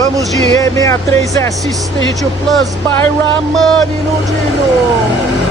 Vamos de E63S Stage 2 Plus by Ramani no Dino.